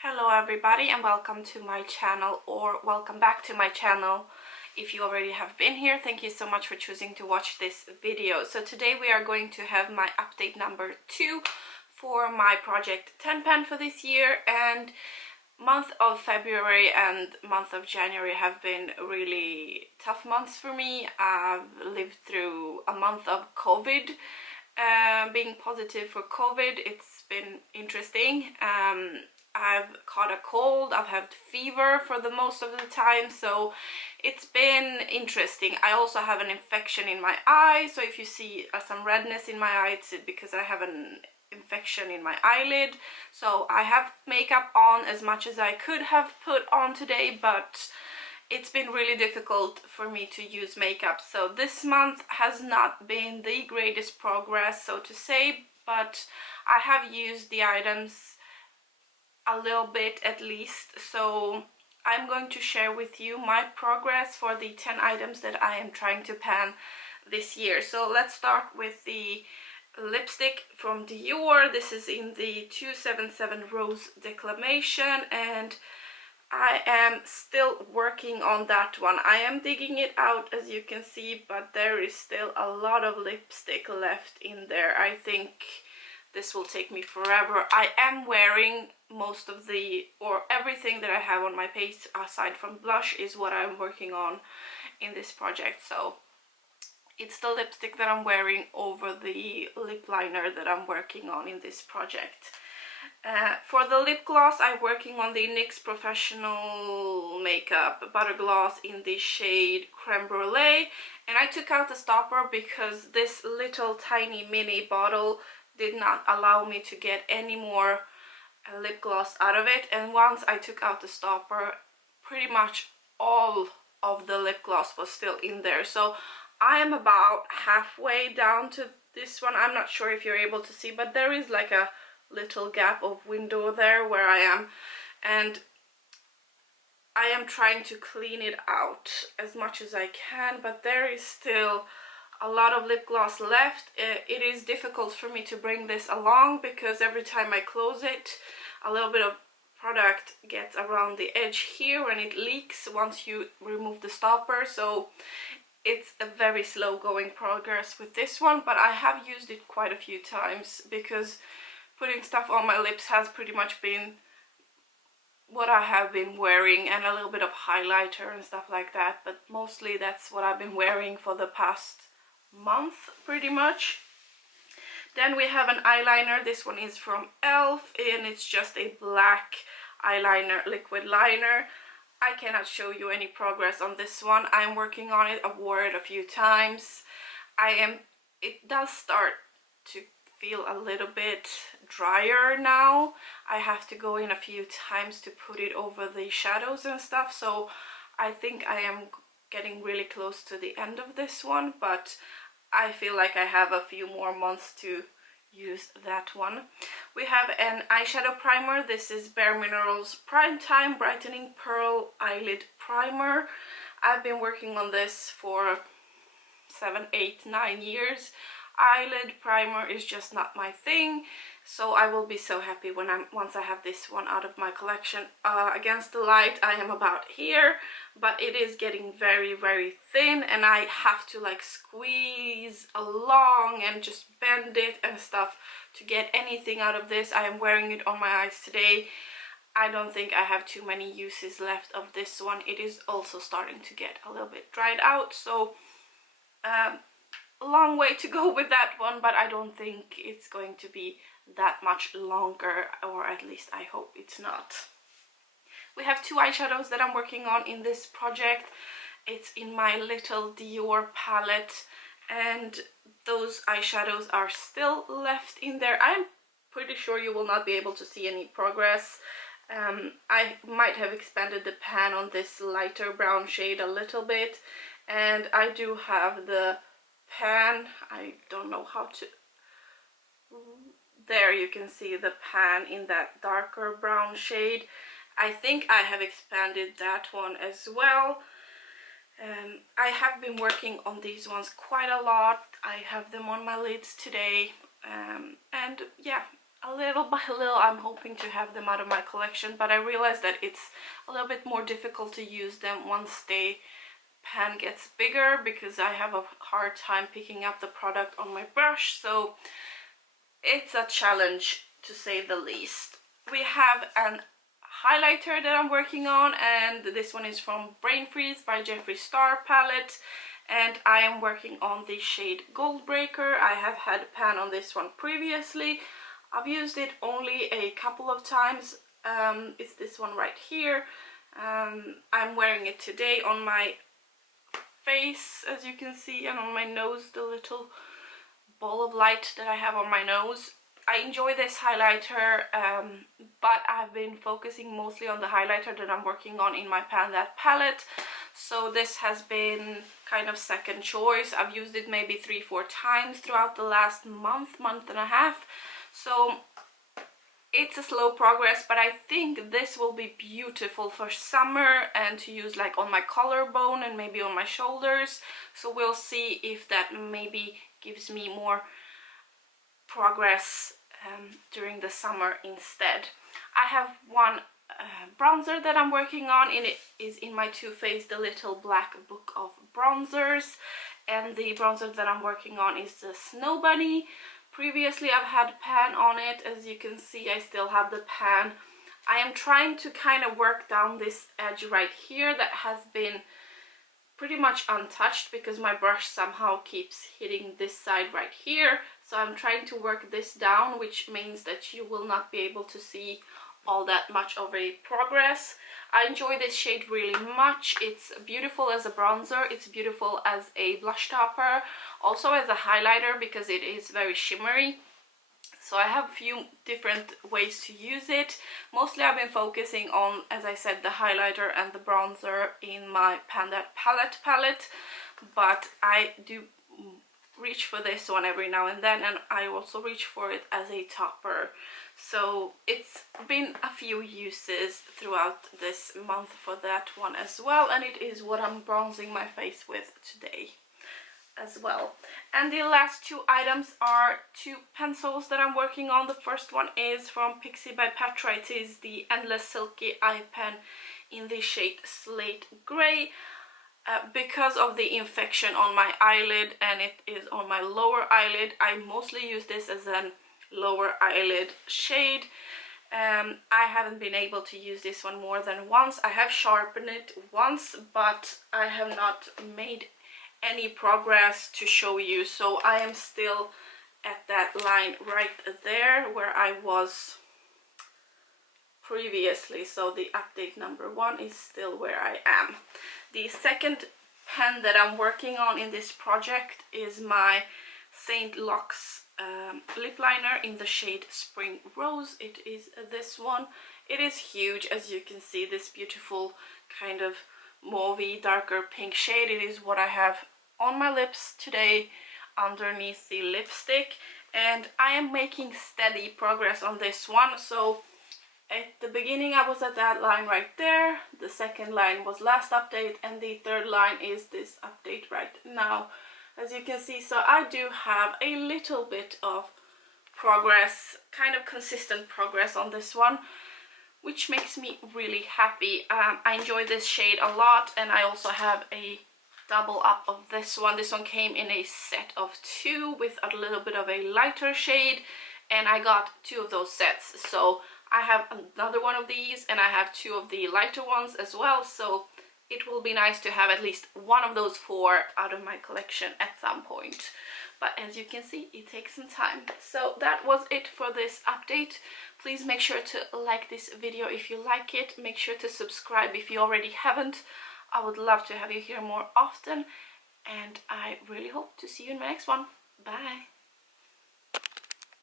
Hello everybody and welcome to my channel, or welcome back to my channel if you already have been here. Thank you so much for choosing to watch this video. So today we are going to have my update number 2 for my project 10 pan for this year, and month of February and month of January have been really tough months for me. I've lived through a month of COVID, being positive for COVID. It's been interesting. I've caught a cold, I've had fever for the most of the time, so it's been interesting. I also have an infection in my eye, so if you see some redness in my eye, it's because I have an infection in my eyelid. So I have makeup on as much as I could have put on today, but it's been really difficult for me to use makeup. So this month has not been the greatest progress, so to say, but I have used the items a little bit at least. So I'm going to share with you my progress for the 10 items that I am trying to pan this year. So let's start with the lipstick from Dior. This is in the 277 Rose Declamation, and I am still working on that one. I am digging it out, as you can see, but there is still a lot of lipstick left in there. I think this will take me forever. I am wearing most of the, or everything that I have on my face aside from blush is what I'm working on in this project. So it's the lipstick that I'm wearing over the lip liner that I'm working on in this project. For the lip gloss, I'm working on the NYX Professional Makeup Butter Gloss in the shade Creme Brûlée, and I took out the stopper because this little tiny mini bottle did not allow me to get any more lip gloss out of it, and once I took out the stopper, pretty much all of the lip gloss was still in there. So I am about halfway down to this one. I'm not sure if you're able to see, but there is like a little gap of window there where I am, and I am trying to clean it out as much as I can, but there is still a lot of lip gloss left. It is difficult for me to bring this along because every time I close it, a little bit of product gets around the edge here and it leaks once you remove the stopper. So it's a very slow going progress with this one, but I have used it quite a few times because putting stuff on my lips has pretty much been what I have been wearing, and a little bit of highlighter and stuff like that, but mostly that's what I've been wearing for the past month pretty much. Then we have an eyeliner. This one is from e.l.f. and it's just a black eyeliner, liquid liner. I cannot show you any progress on this one. I'm working on it. I've worn it a few times. It does start to feel a little bit drier now. I have to go in a few times to put it over the shadows and stuff, so I think I am getting really close to the end of this one, but I feel like I have a few more months to use that one. We have an eyeshadow primer. This is Bareminerals Primetime Brightening Pearl Eyelid Primer. I've been working on this for 7, 8, 9 years. Eyelid primer is just not my thing, so I will be so happy when once I have this one out of my collection. Against the light I am about here, but it is getting very, very thin, and I have to like squeeze along and just bend it and stuff to get anything out of this. I am wearing it on my eyes today. I don't think I have too many uses left of this one. It is also starting to get a little bit dried out, so a long way to go with that one, but I don't think it's going to be that much longer, or at least I hope it's not. We have 2 eyeshadows that I'm working on in this project. It's in my little Dior palette, and those eyeshadows are still left in there. I'm pretty sure you will not be able to see any progress. I might have expanded the pan on this lighter brown shade a little bit, and I do have the pan, I don't know how to, there you can see the pan in that darker brown shade. I think I have expanded that one as well. I have been working on these ones quite a lot. I have them on my lids today, and yeah, little by little I'm hoping to have them out of my collection, but I realized that it's a little bit more difficult to use them once the pan gets bigger, because I have a hard time picking up the product on my brush, so it's a challenge to say the least. We have an highlighter that I'm working on, and this one is from Brain-Freeze by Jeffree Star palette, and I am working on the shade Gold Breaker. I have had a pan on this one previously. I've used it only a couple of times. It's this one right here. I'm wearing it today on my face, as you can see, and on my nose, the little ball of light that I have on my nose. I enjoy this highlighter, but I've been focusing mostly on the highlighter that I'm working on in my Pan That palette, so this has been kind of second choice. I've used it maybe 3-4 times throughout the last month and a half, so it's a slow progress, but I think this will be beautiful for summer and to use like on my collarbone and maybe on my shoulders. So we'll see if that maybe gives me more progress during the summer instead. I have one bronzer that I'm working on, and it is in my Too Faced The Little Black Book of Bronzers, and the bronzer that I'm working on is the Snow Bunny. Previously I've had pan on it. As you can see, I still have the pan. I am trying to kind of work down this edge right here that has been pretty much untouched because my brush somehow keeps hitting this side right here. So I'm trying to work this down, which means that you will not be able to see all that much of a progress. I enjoy this shade really much. It's beautiful as a bronzer, it's beautiful as a blush topper, also as a highlighter because it is very shimmery. So I have a few different ways to use it. Mostly I've been focusing on, as I said, the highlighter and the bronzer in my Pan That palette, but I do reach for this one every now and then, and I also reach for it as a topper. So it's been a few uses throughout this month for that one as well, and it is what I'm bronzing my face with today as well. And the last two items are two pencils that I'm working on. The first one is from Pixi by Petra. It is the Endless Silky Eye Pen in the shade Slate Gray. Because of the infection on my eyelid, and it is on my lower eyelid, I mostly use this as a lower eyelid shade. I haven't been able to use this one more than once. I have sharpened it once, but I have not made any progress to show you, so I am still at that line right there where I was previously. So the update number 1 is still where I am. The second pen that I'm working on in this project is my Saint Luxe lip liner in the shade Spring Rose. It is this one. It is huge, as you can see, this beautiful kind of mauvey darker pink shade. It is what I have on my lips today underneath the lipstick, and I am making steady progress on this one. So at the beginning I was at that line right there, the second line was last update, and the third line is this update right now, as you can see. So I do have a little bit of progress, kind of consistent progress on this one, which makes me really happy. I enjoy this shade a lot, and I also have a double up of this one. This one came in a set of 2 with a little bit of a lighter shade, and I got 2 of those sets. So I have another one of these, and I have 2 of the lighter ones as well, so it will be nice to have at least one of those 4 out of my collection at some point. But as you can see, it takes some time. So that was it for this update. Please make sure to like this video if you like it. Make sure to subscribe if you already haven't. I would love to have you here more often, and I really hope to see you in my next one. Bye!